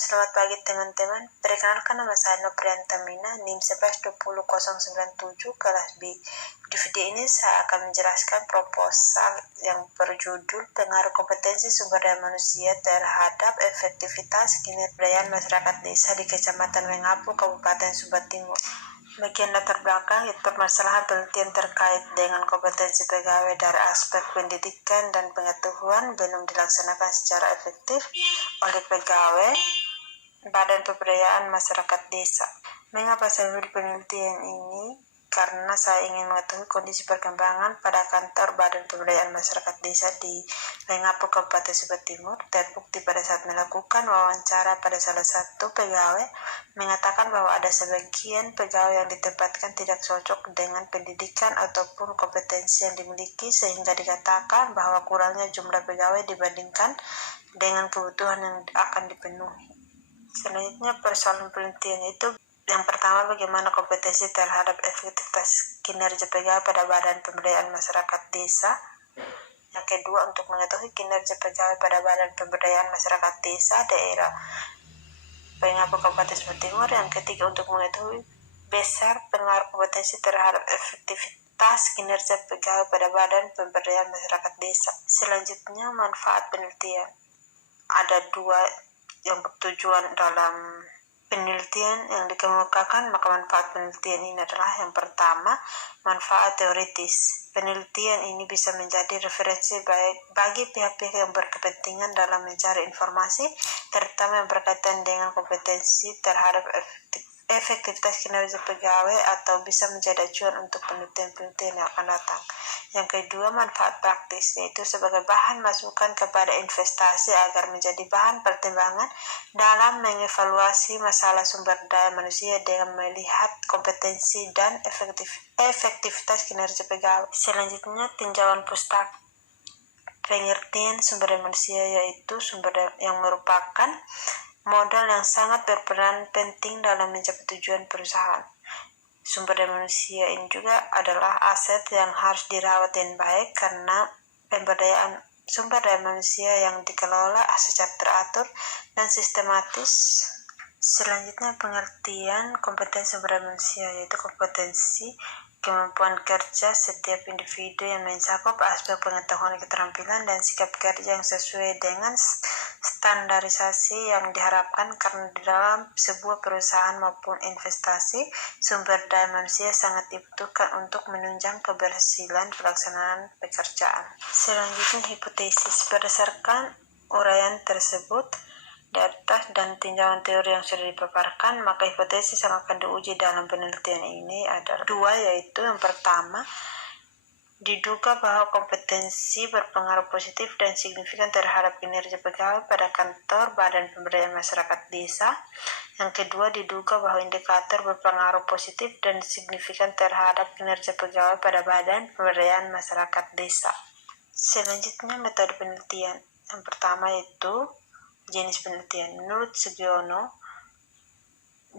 selamat pagi teman-teman. Perkenalkan nama saya Noprianta Mina, NIM 1120097, kelas B. Di video ini saya akan menjelaskan proposal yang berjudul Pengaruh Kompetensi Sumber Daya Manusia terhadap Efektivitas Kinerja Masyarakat Desa di Kecamatan Mengapu, Kabupaten Sumba Timur. Bagian latar belakang itu permasalahan penelitian terkait dengan kompetensi pegawai dari aspek pendidikan dan pengetahuan belum dilaksanakan secara efektif oleh pegawai Badan Pemberdayaan Masyarakat Desa. Mengapa saya memilih penelitian ini? Karena saya ingin mengetahui kondisi perkembangan pada kantor Badan Pemberdayaan Masyarakat Desa di Mengapu, Kabupaten Sumba Timur. Terbukti pada saat melakukan wawancara pada salah satu pegawai mengatakan bahwa ada sebagian pegawai yang ditempatkan tidak cocok dengan pendidikan ataupun kompetensi yang dimiliki, sehingga dikatakan bahwa kurangnya jumlah pegawai dibandingkan dengan kebutuhan yang akan dipenuhi. Selanjutnya, persoalan penelitian itu yang pertama, bagaimana kompetensi terhadap efektivitas kinerja pegawai pada Badan Pemberdayaan Masyarakat Desa. Yang kedua, untuk mengetahui kinerja pegawai pada Badan Pemberdayaan Masyarakat Desa daerah Mengapu, Kabupaten Sumba Timur. Yang ketiga, untuk mengetahui besar pengaruh kompetensi terhadap efektivitas kinerja pegawai pada Badan Pemberdayaan Masyarakat Desa. Selanjutnya, manfaat penelitian. Ada dua yang bertujuan dalam penelitian yang dikemukakan, maka manfaat penelitian ini adalah yang pertama, manfaat teoritis. Penelitian ini bisa menjadi referensi baik bagi pihak-pihak yang berkepentingan dalam mencari informasi, terutama yang berkaitan dengan kompetensi terhadap efektivitas kinerja pegawai, atau bisa menjadi acuan untuk penelitian-penelitian yang akan datang. Yang kedua, manfaat praktis, yaitu sebagai bahan masukan kepada investasi agar menjadi bahan pertimbangan dalam mengevaluasi masalah sumber daya manusia dengan melihat kompetensi dan efektivitas kinerja pegawai. Selanjutnya, tinjauan pustaka. Pengertian sumber daya manusia yaitu sumber daya yang merupakan modal yang sangat berperan penting dalam mencapai tujuan perusahaan. Sumber daya manusia ini juga adalah aset yang harus dirawat dengan baik, karena pemberdayaan sumber daya manusia yang dikelola secara teratur dan sistematis. Selanjutnya, pengertian kompetensi sumber daya manusia yaitu kompetensi kemampuan kerja setiap individu yang mencakup aspek pengetahuan, keterampilan, dan sikap kerja yang sesuai dengan standarisasi yang diharapkan, karena di dalam sebuah perusahaan maupun investasi, sumber daya manusia sangat dibutuhkan untuk menunjang keberhasilan pelaksanaan pekerjaan. Selanjutnya, hipotesis. Berdasarkan uraian tersebut, data dan tinjauan teori yang sudah dipaparkan, maka hipotesis yang akan diuji dalam penelitian ini adalah dua, yaitu yang pertama, diduga bahwa kompetensi berpengaruh positif dan signifikan terhadap kinerja pegawai pada kantor Badan Pemberdayaan Masyarakat Desa. Yang kedua, diduga bahwa indikator berpengaruh positif dan signifikan terhadap kinerja pegawai pada Badan Pemberdayaan Masyarakat Desa. Selanjutnya, metode penelitian. Yang pertama yaitu jenis penelitian. Menurut Sugiono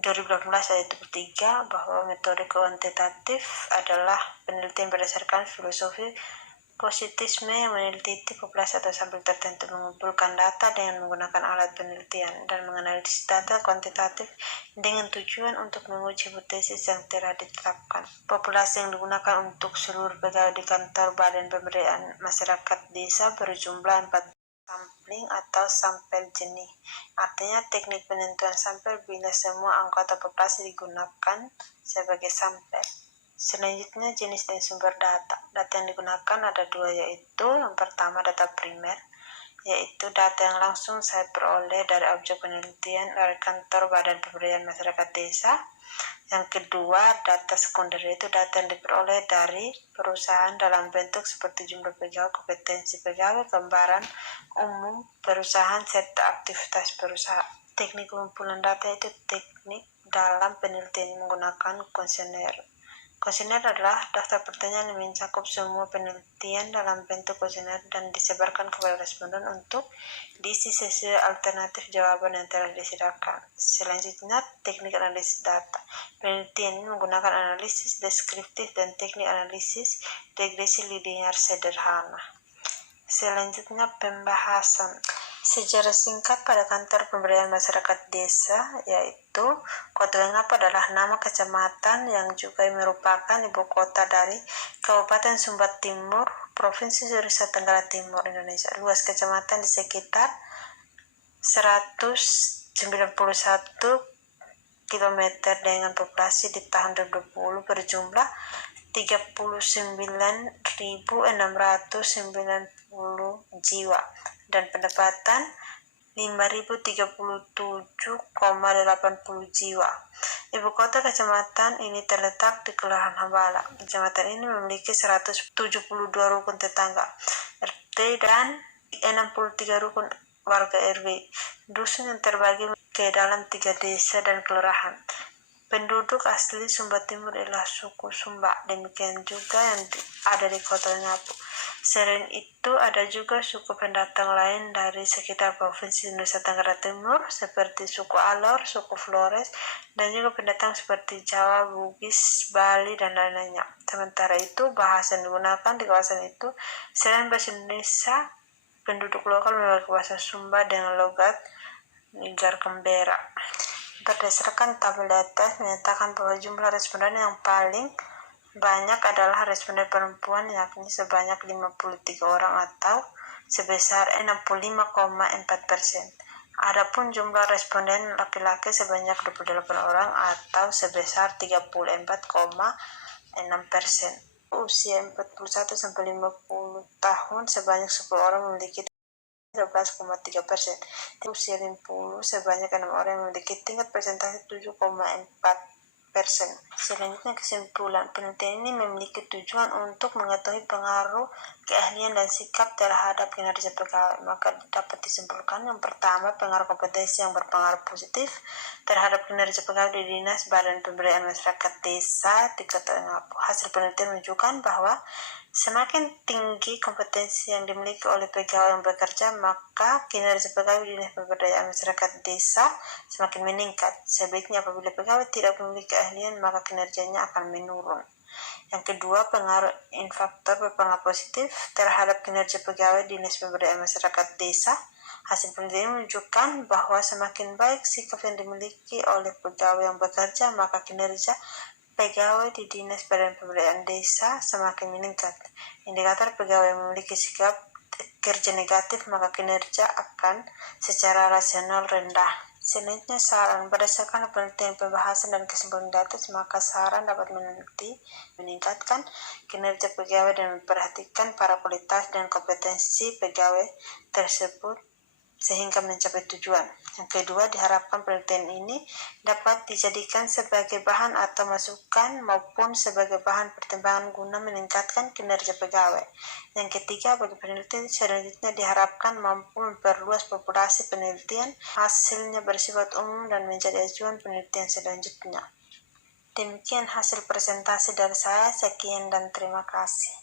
2018 ayat 3, bahwa metode kuantitatif adalah penelitian berdasarkan filosofi positisme yang meneliti populasi atau sampel tertentu, mengumpulkan data dengan menggunakan alat penelitian, dan menganalisis data kuantitatif dengan tujuan untuk menguji hipotesis yang telah ditetapkan. Populasi yang digunakan untuk seluruh pegawai di kantor Badan Pemberdayaan Masyarakat Desa berjumlah 4 sampling atau sampel jenis. Artinya teknik penentuan sampel bila semua anggota populasi digunakan sebagai sampel. Selanjutnya, jenis dan sumber data. Data yang digunakan ada dua, yaitu yang pertama data primer, yaitu data yang langsung saya peroleh dari objek penelitian dari kantor Badan Pemberdayaan Masyarakat Desa. Yang kedua, data sekunder, yaitu data yang diperoleh dari perusahaan dalam bentuk seperti jumlah pegawai, kompetensi pegawai, gambaran umum perusahaan, serta aktivitas perusahaan. Teknik pengumpulan data itu teknik dalam penelitian menggunakan kuesioner. Kuesioner adalah daftar pertanyaan yang mencakup semua penelitian dalam bentuk kuesioner dan disebarkan kepada responden untuk diisi sesuai alternatif jawaban yang telah disediakan. Selanjutnya, teknik analisis data. Penelitian ini menggunakan analisis deskriptif dan teknik analisis regresi linear sederhana. Selanjutnya, pembahasan. Sejarah singkat pada kantor pemberdayaan masyarakat desa, yaitu Kota Lengapu adalah nama kecamatan yang juga merupakan ibu kota dari Kabupaten Sumba Timur, Provinsi Nusa Tenggara Timur, Indonesia. Luas kecamatan di sekitar 191 km dengan populasi di tahun 2020 berjumlah 39.690 jiwa dan pendapatan 5.037,80 jiwa. Ibu kota kecamatan ini terletak di Kelurahan Hambala. Kecamatan ini memiliki 172 rukun tetangga RT dan 63 rukun warga RW. Dusun yang terbagi ke dalam 3 desa dan kelurahan. Penduduk asli Sumba Timur adalah suku Sumba, demikian juga yang ada di Kota Lengapu. Selain itu, ada juga suku pendatang lain dari sekitar Provinsi Nusa Tenggara Timur, seperti suku Alor, suku Flores, dan juga pendatang seperti Jawa, Bugis, Bali, dan lain-lainnya. Sementara itu, bahasa yang digunakan di kawasan itu, selain bahasa Indonesia, penduduk lokal memiliki bahasa Sumba dengan logat Nigar Kembera. Berdasarkan tabel di atas menyatakan bahwa jumlah responden yang paling banyak adalah responden perempuan, yakni sebanyak 53 orang atau sebesar 65,4%. Adapun jumlah responden laki-laki sebanyak 28 orang atau sebesar 34,6%. Usia 41 sampai 50 tahun sebanyak 10 orang memiliki 12,3%. Usia 50 sebanyak 6 orang yang memiliki tingkat presentasi 7,4%. Selanjutnya kesimpulan, penelitian ini memiliki tujuan untuk mengetahui pengaruh keahlian dan sikap terhadap kinerja pegawai. Maka dapat disimpulkan yang pertama, pengaruh kompetensi yang berpengaruh positif terhadap kinerja pegawai di Dinas Badan Pemberdayaan Masyarakat Desa di Kota Lengapu. Hasil penelitian menunjukkan bahwa semakin tinggi kompetensi yang dimiliki oleh pegawai yang bekerja, maka kinerja pegawai di Dinas Pemberdayaan Masyarakat Desa semakin meningkat. Sebaliknya, apabila pegawai tidak memiliki keahlian, maka kinerjanya akan menurun. Yang kedua, pengaruh faktor berpengaruh positif terhadap kinerja pegawai di Dinas Pemberdayaan Masyarakat Desa. Hasil penelitian menunjukkan bahwa semakin baik sikap yang dimiliki oleh pegawai yang bekerja, maka kinerja pegawai di Dinas Badan Pemberdayaan Desa semakin meningkat. Indikator pegawai memiliki sikap kerja negatif, maka kinerja akan secara rasional rendah. Selanjutnya saran. Berdasarkan penelitian, pembahasan, dan kesimpulan di atas, maka saran dapat meningkatkan kinerja pegawai dan memperhatikan para kualitas dan kompetensi pegawai tersebut sehingga mencapai tujuan. Yang kedua, diharapkan penelitian ini dapat dijadikan sebagai bahan atau masukan maupun sebagai bahan pertimbangan guna meningkatkan kinerja pegawai. Yang ketiga, bagi penelitian selanjutnya diharapkan mampu memperluas populasi penelitian, hasilnya bersifat umum dan menjadi acuan penelitian selanjutnya. Demikian hasil presentasi dari saya, sekian dan terima kasih.